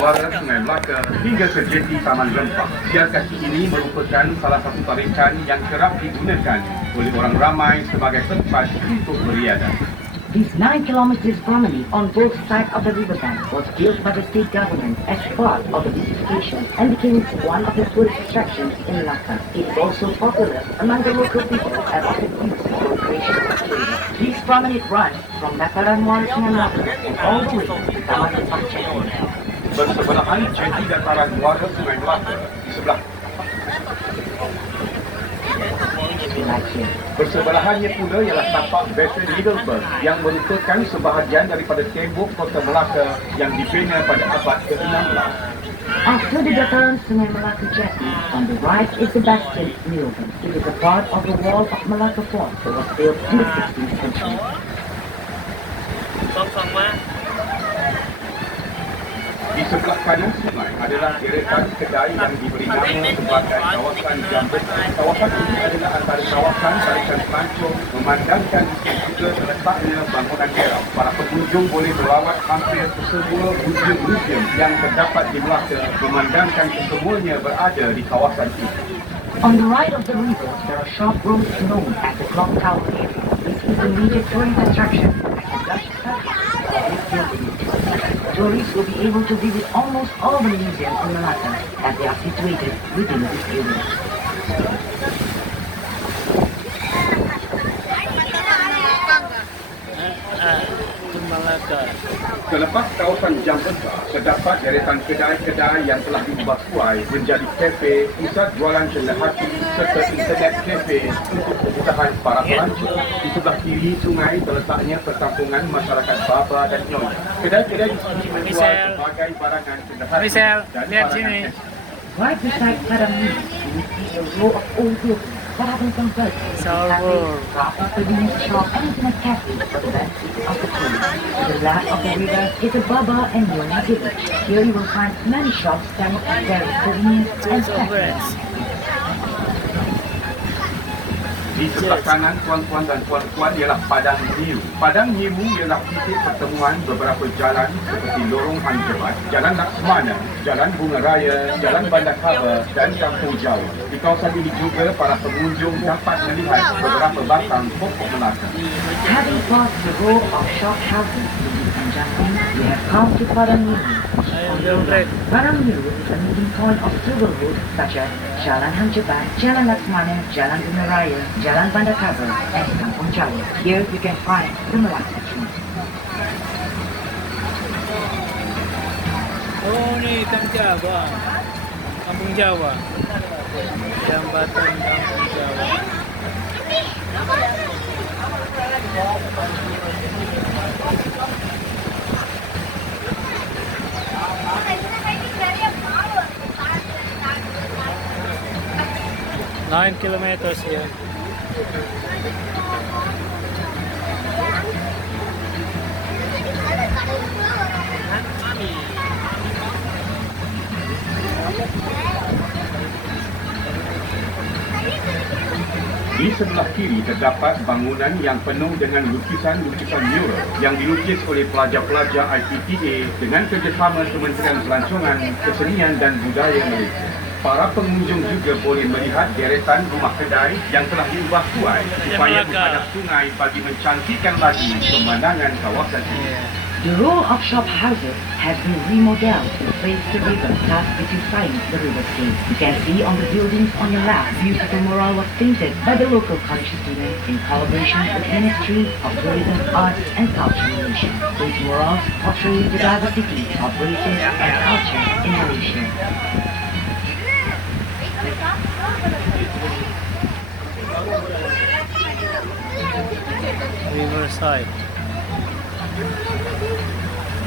muara Sungai Melaka hingga ke jeti Taman Rempah. Jalan kaki ini merupakan salah satu tarikan yang kerap digunakan oleh orang ramai sebagai tempat untuk beriadah. This 9 kilometers promenade on both sides of the riverbank was built by the state government as part of the beautification and became one of the tourist attractions in Melaka. It is also popular among the local people and often used for recreational activities. This promenade runs from Dataran Muara Sungai Melaka and all the way to Taman Rempah Jetty. Bersebelahan jeti Dataran Muara Sungai Melaka di sebelah bersebelahannya pula ialah tapak Basin Middleburg yang merupakan sebahagian daripada tembok Kota Melaka yang dibina pada abad ke-16. After the Dataran Sungai Melaka Jetty, on the right is the Bastion Middleburg. It is a part of the wall of Melaka Fort that was built in the 16th century. Di sebelah kanan sungai adalah deretan kedai yang diberi nama sebagai kawasan Jambet. Kawasan ini adalah antara kawasan tarikan pelancong memandangkan juga terletaknya bangunan geram. Para pengunjung boleh melawat hampir kesemua museum-museum yang terdapat di Melaka memandangkan kesemuanya berada di kawasan ini. On the right of the river, there are sharp roads known as the Clock Tower area. This is a major tourist attraction and a Dutch subject of this building. Tourists will be able to visit almost all the museums in Melaka as they are situated within this area. Selepas kawasan Jambet, terdapat deretan kedai-kedai yang telah diubah suai menjadi kafe, pusat jualan cendera hati serta internet kafe untuk kebutuhan para pelancong. Di sebelah kiri sungai terletaknya perkampungan masyarakat Baba dan Nyonya. Kedai-kedai di sini menjual berbagai barangan cendera hati dan barangan. Right beside Padang Mini, you see a row of old buildings that have been converted into cafes, convenience shop, and internet cafe for the benefit of the tourists. To the left of the river is the Baba and Nyonya village. Here you will find many shops selling various convenience and snacks. Di sebelah kanan tuan-tuan dan puan-puan ialah Padang Hiu. Padang Hiu ialah titik pertemuan beberapa jalan seperti Lorong Anjebat, Jalan Laksmana, Jalan Bunga Raya, Jalan Bandar Kaba dan Kampung Jawa. Di kawasan ini juga para pengunjung dapat melihat beberapa batang pokok Melaka. Having passed the row of shop houses and jumping, we have come to Padang Hiu. Padang Hiu is a meeting point of several roads such as Jalan Hanjebat, Jalan Laksmana, Jalan Bunga Raya, Jalan Bandar Kaba, and Kampung Jawa. Here you can find the Melaka tree. Oh, ni Kampung Jawa. Kampung Jawa. Jambatan Kampung Jawa. Nine kilometers here. Di sebelah kiri terdapat bangunan yang penuh dengan lukisan-lukisan mural yang dilukis oleh pelajar-pelajar IPTA dengan kerjasama Kementerian Pelancongan, Kesenian dan Budaya Malaysia. Para pengunjung juga boleh melihat deretan rumah kedai yang telah diubah suai supaya menghadap sungai bagi mencantikkan lagi pemandangan kawasan ini. The row of shop houses has been remodeled to face the river, thus beautifying the riverscape. You can see on the buildings on your left, beautiful mural was painted by the local college students in collaboration with the Ministry of Tourism, Arts and Culture Malaysia. These murals portray the diversity of races and cultures in Malaysia. Riverside.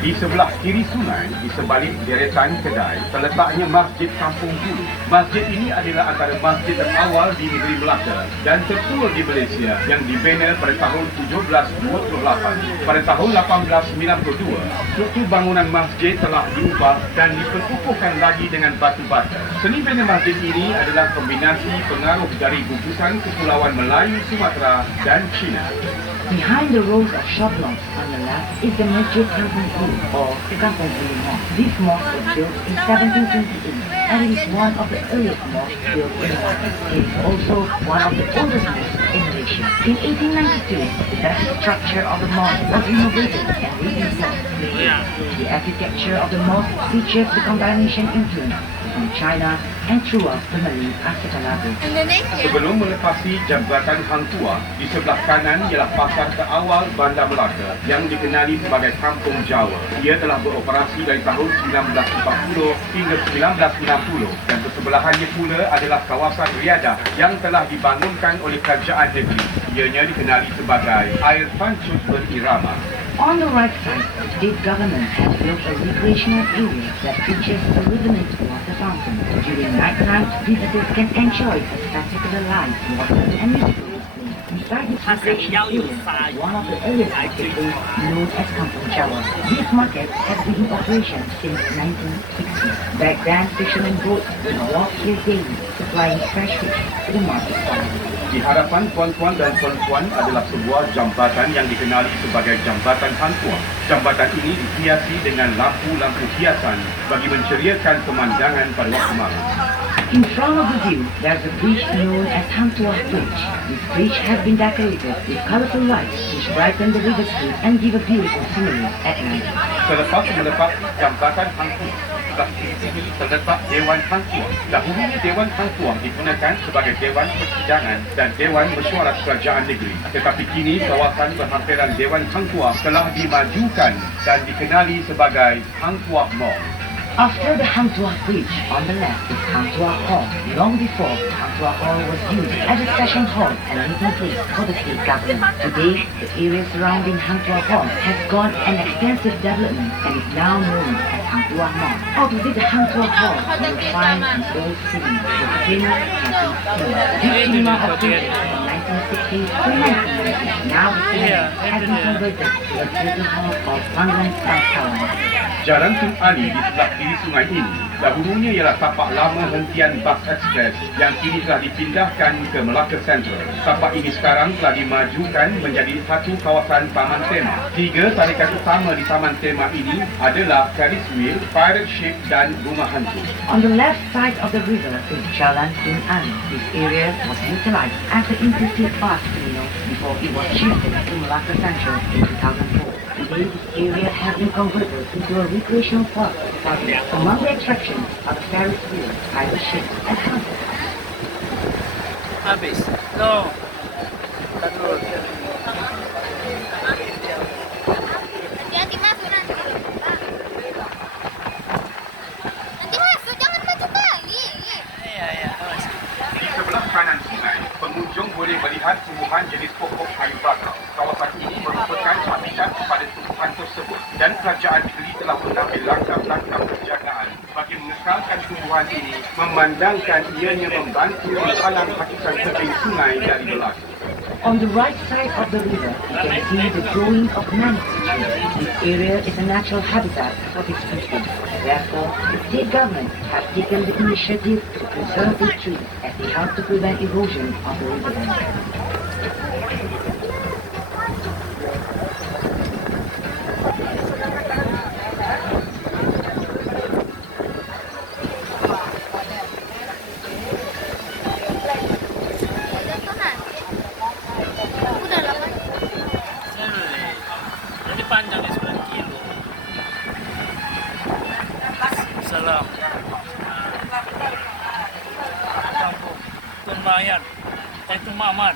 Di sebelah kiri sungai, di sebalik deretan kedai, terletaknya Masjid Kampung Hulu. Masjid ini adalah antara masjid terawal di negeri Melaka dan tertua di Malaysia yang dibina pada tahun 1728. Pada tahun 1892, struktur bangunan masjid telah diubah dan diperkukuhkan lagi dengan batu bata. Seni bina masjid ini adalah kombinasi pengaruh dari gugusan Kepulauan Melayu, Sumatera dan China. Behind the rows of shop blocks on the left is the Masjid Kampung Bulu or the Kampung Bulu Mosque. This mosque was built in 1728 and it is one of the earliest mosques built in the world. It is also one of the oldest mosques in Malaysia. In 1892, the basic structure of the mosque was renovated and reinforced. The architecture of the mosque features the combination influence from China and throughout the Malay Archipelago. Sebelum melepasi Jambatan Hang Tuah, di sebelah kanan ialah pasar terawal Bandar Melaka yang dikenali sebagai Kampung Jawa. Ia telah beroperasi dari tahun 1940 hingga 1960 dan bersebelahannya pula adalah kawasan Riadah yang telah dibangunkan oleh kerajaan negeri. Ianya dikenali sebagai Air Pancut Berirama. On the right side, the state government has built a recreational area that features a rhythmic water fountain. During night time, visitors can enjoy a spectacular light, water and musical display. Inside this recreational area is one of the earliest markets known as Kampung Jawa. This market has been in operation since 1960. Back then, fishermen boats would walk here daily, supplying fresh fish to the market side. Di hadapan tuan-tuan dan puan-puan adalah sebuah jambatan yang dikenali sebagai Jambatan Hang Tuah. Jambatan ini dihiasi dengan lampu-lampu hiasan bagi menceriakan pemandangan pada waktu malam. In front of the view, there's a bridge known as Hang Tuah Bridge. This bridge has been decorated with colorful lights which brighten the river stream and give a beautiful scenery at night. Selepas melepasi Jambatan Hang Tuah, sebelah sini terletak Dewan Hang Tuah. Dahulu Dewan Hang Tuah digunakan sebagai Dewan Persidangan dan Dewan Mesyuarat Kerajaan Negeri. Tetapi kini kawasan berhampiran Dewan Hang Tuah telah dimajukan dan dikenali sebagai Hang Tuah Mall. After the Hang Tuah Bridge, on the left is Hang Tuah Hall. Long before, Hang Tuah Hall was used as a session hall and meeting place for the state government. Today, the area surrounding Hang Tuah Hall has gone an extensive development and is now known as Hang Tuah Mall. Opposite the Hang Tuah Hall, you will find an old cinema, the famous Cafe Cinema. This cinema operated from 1960s to 1990s. Now the cinema has been converted to a theater hall called Panggung Bangsawan. Jalan Tun Ali di sebelah kiri sungai ini dahulunya ialah tapak lama hentian bas ekspres yang kini telah dipindahkan ke Melaka Central. Tapak ini sekarang telah dimajukan menjadi satu kawasan taman tema. Tiga tarikan utama di taman tema ini adalah Ferris wheel, pirate ship dan rumah hantu. On the left side of the river is Jalan Tun Ali. This area was utilized as an interstate bus terminal before it was shifted to Melaka Central in 2004. Today, this area has been converted into a recreational park. Among the attractions are the Ferris wheel, pirate ship, and hunting. Habis. No. Tadur. Hati-hati masuk nanti. Nanti masuk, jangan maju kali. Ya. Awas. Di sebelah kanan sungai, pengunjung boleh melihat tumbuhan jenis pokok kayu bakar. Kawasan ini merupakan habitat kepada tumbuhan tersebut dan kerajaan negeri telah mengambil langkah-langkah penjagaan bagi mengekalkan tumbuhan ini, memandangkan ianya membantu menghalang hakikat tebing sungai dari berlaku. On the right side of the river, you can see the growing of manatee trees. This area is a natural habitat for this species. Therefore, the state government has taken the initiative to preserve these trees as they help to prevent erosion of the riverbank. Udah lah kan. Jadi panjangnya 9 kilo. Salam. Kampung Tunmayan. Tun Mamat.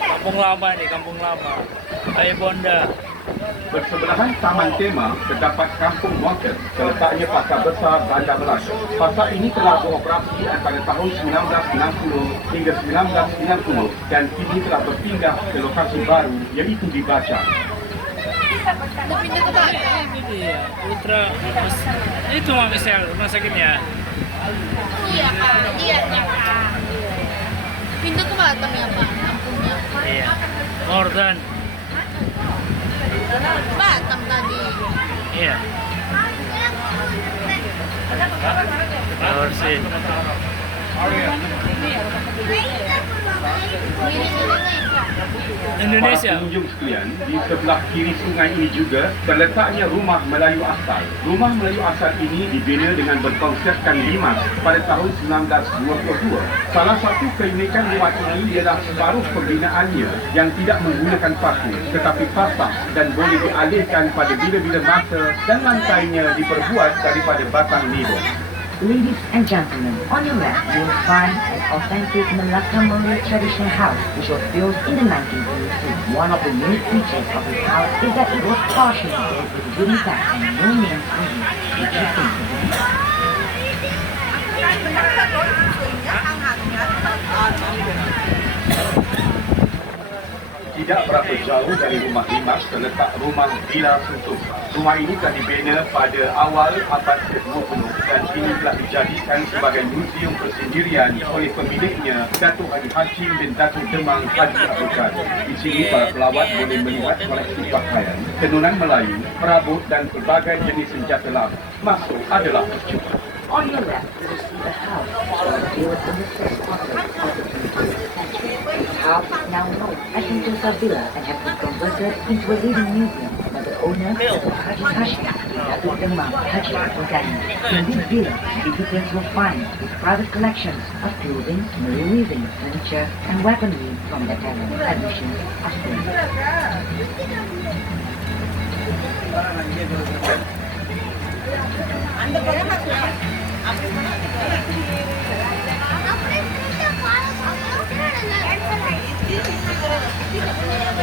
Kampung Lama nih, Kampung Lama. Ayo Bonda. Bersebelahan Taman Tema terdapat Kampung Market, terletaknya Pasar Besar Bandar Melaka. Pasar ini telah beroperasi antara tahun 1960 hingga 1990 dan kini telah berpindah ke lokasi baru iaitu di Bacang. Mau pindah ke mana? Ini dia, Putra. Itu Mami Sel, rumah sakitnya. Iya Pak, lihatnya Pak. Pindah ke Batam ya Pak, kampungnya. Iya. Northern. Batam tadi. Iya. Terus sih. Indonesia. Para pengunjung sekalian, di sebelah kiri sungai ini juga terletaknya Rumah Melayu Asal. Rumah Melayu Asal ini dibina dengan berkonsepkan limas pada tahun 1922. Salah satu keunikan rumah ini ialah separuh pembinaannya yang tidak menggunakan paku tetapi pasang dan boleh dialihkan pada bila-bila masa dan lantainya diperbuat daripada batang nibong. Ladies and gentlemen, on your left you will find an authentic Malacca Malay traditional house which was built in the 1932. One of the unique features of this house is that it was partially built with wooden planks and no names were used. What do you think of it? Tidak berapa jauh dari rumah limas terletak rumah Villa Sentosa. Rumah ini telah dibina pada awal abad ke-20 dan kini telah dijadikan sebagai muzium persendirian oleh pemiliknya Datuk Haji Hashim bin Datuk Demang Haji Abdul Qadir. Di sini para pelawat boleh melihat koleksi pakaian, tenunan Melayu, perabot dan pelbagai jenis senjata lama. Masuk adalah percuma. On your left, you will see the house which was built in the same process of the 20th century. This house is now known as Sentosa Villa and has been converted into a living museum by the owner, Haji Hashim bin Datuk Demang Haji Abdul Qadir. In this villa, visitors will find his private collections of clothing, Malay weaving, furniture, and weaponry from the era. Admissions are free.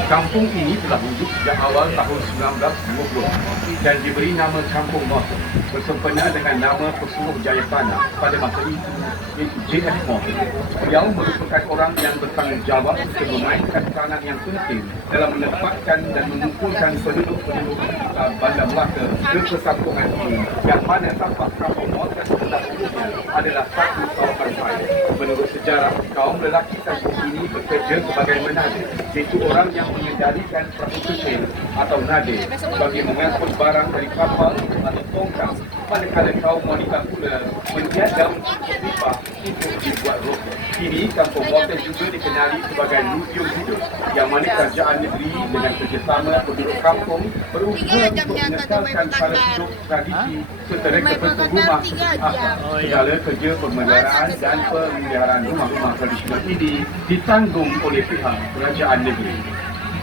Kampung ini telah wujud sejak awal tahun 1920 dan diberi nama Kampung Morton bersempena dengan nama pesuruh Jaya Tanah pada masa itu, iaitu J.F. Morton. Beliau merupakan orang yang bertanggungjawab untuk memainkan peranan yang penting dalam menempatkan dan mengumpulkan penduduk-penduduk Bandar Melaka ke perkampungan ini, yang mana tapak Kampung Morton terdahulunya adalah satu kawasan baik. Menurut sejarah, kaum lelaki kampung ini bekerja sebagai menadik, iaitu orang yang mengendalikan perahu kecil atau nadir bagi mengangkut barang dari kapal atau tongkang, manakala kaum wanita pula menjadi daun pipa untuk dibuat rokok. Kini Kampung Morton juga dikenali sebagai muzium hidup, yang mana kerajaan negeri dengan kerjasama penduduk kampung berusaha untuk mengekalkan cara hidup tradisi serta reka bentuk rumah seperti asal. Segala kerja pemeliharaan dan pemeliharaan rumah-rumah tradisional ini ditanggung oleh pihak kerajaan negeri.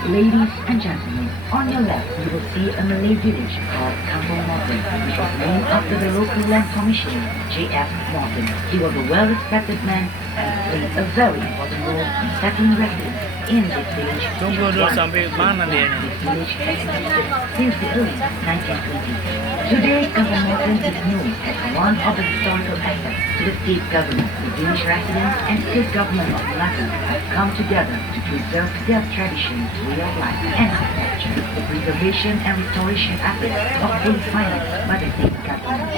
Ladies and gentlemen, on your left you will see a Malay village called Kampung Morton, which was named after the local land commissioner, J.F. Morton. He was a well-respected man and played a very important role in settling residents in this village. Tunggu dulu sampai mana dia ni? This village has existed since the early 1920s. Today, Kampung Morton is known as one of the historical assets to the state government. The village residents and state government of Malacca have come together to preserve their traditions, way of life, and architecture. The preservation and restoration efforts are fully financed by the state government.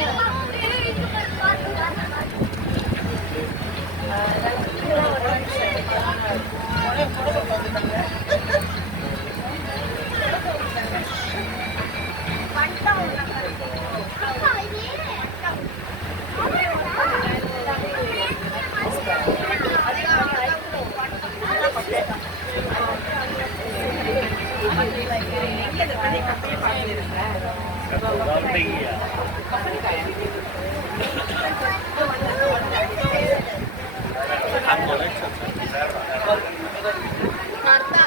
Marta.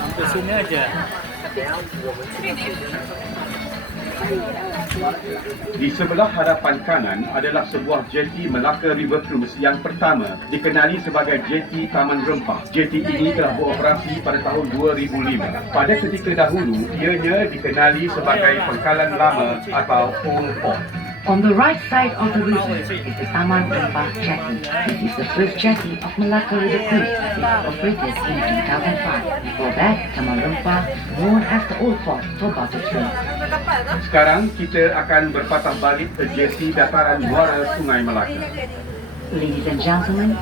Sampai sini aja. Di sebelah hadapan kanan adalah sebuah jeti Melaka River Cruise yang pertama, dikenali sebagai jeti Taman Rempah. Jeti ini telah beroperasi pada tahun 2005. Pada ketika dahulu, ianya dikenali sebagai Pangkalan Lama atau Old Port. On the right side of the river is the Taman Rempah Jetty. This is the first jetty of Malacca River Cruise. It was operated in 2005. Before that, Taman Rempah was known as the Old Fort for Batu Train. Sekarang kita akan berpatah balik ke jeti dataran muara Sungai Melaka. Ladies and gentlemen,